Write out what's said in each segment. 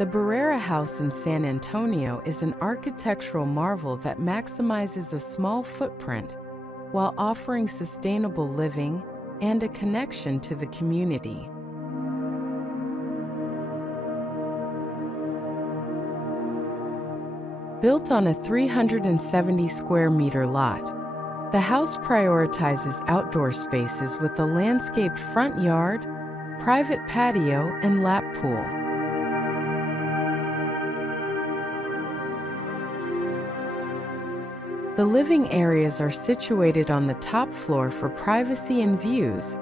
The Barrera House in San Antonio is an architectural marvel that maximizes a small footprint while offering sustainable living and a connection to the community. Built on a 370 square meter lot, the house prioritizes outdoor spaces with a landscaped front yard, private patio, and lap pool. The living areas are situated on the top floor for privacy and views,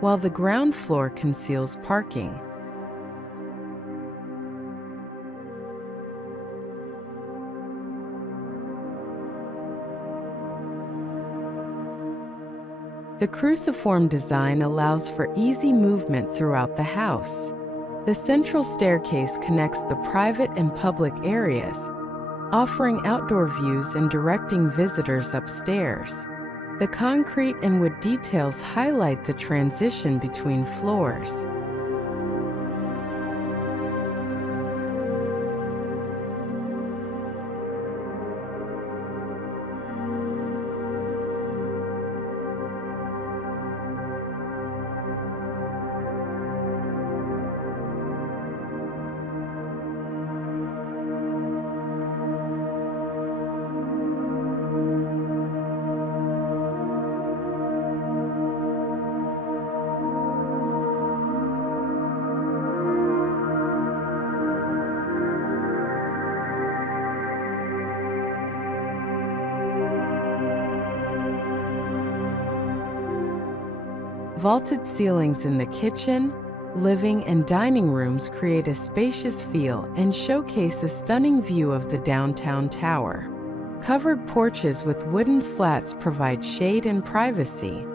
while the ground floor conceals parking. The cruciform design allows for easy movement throughout the house. The central staircase connects the private and public areas, offering outdoor views and directing visitors upstairs. The concrete and wood details highlight the transition between floors. Vaulted ceilings in the kitchen, living, and dining rooms create a spacious feel and showcase a stunning view of the downtown tower. Covered porches with wooden slats provide shade and privacy.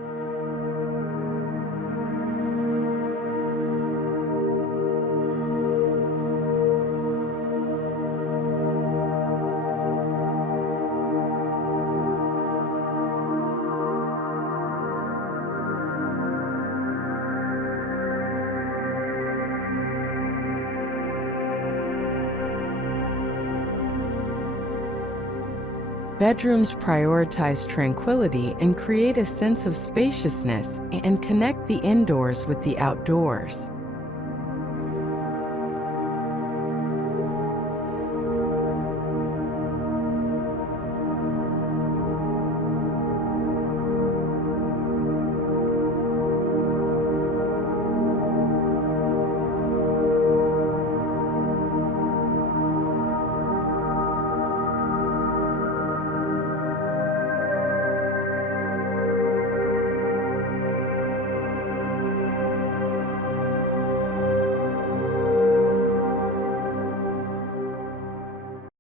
Bedrooms prioritize tranquility and create a sense of spaciousness and connect the indoors with the outdoors.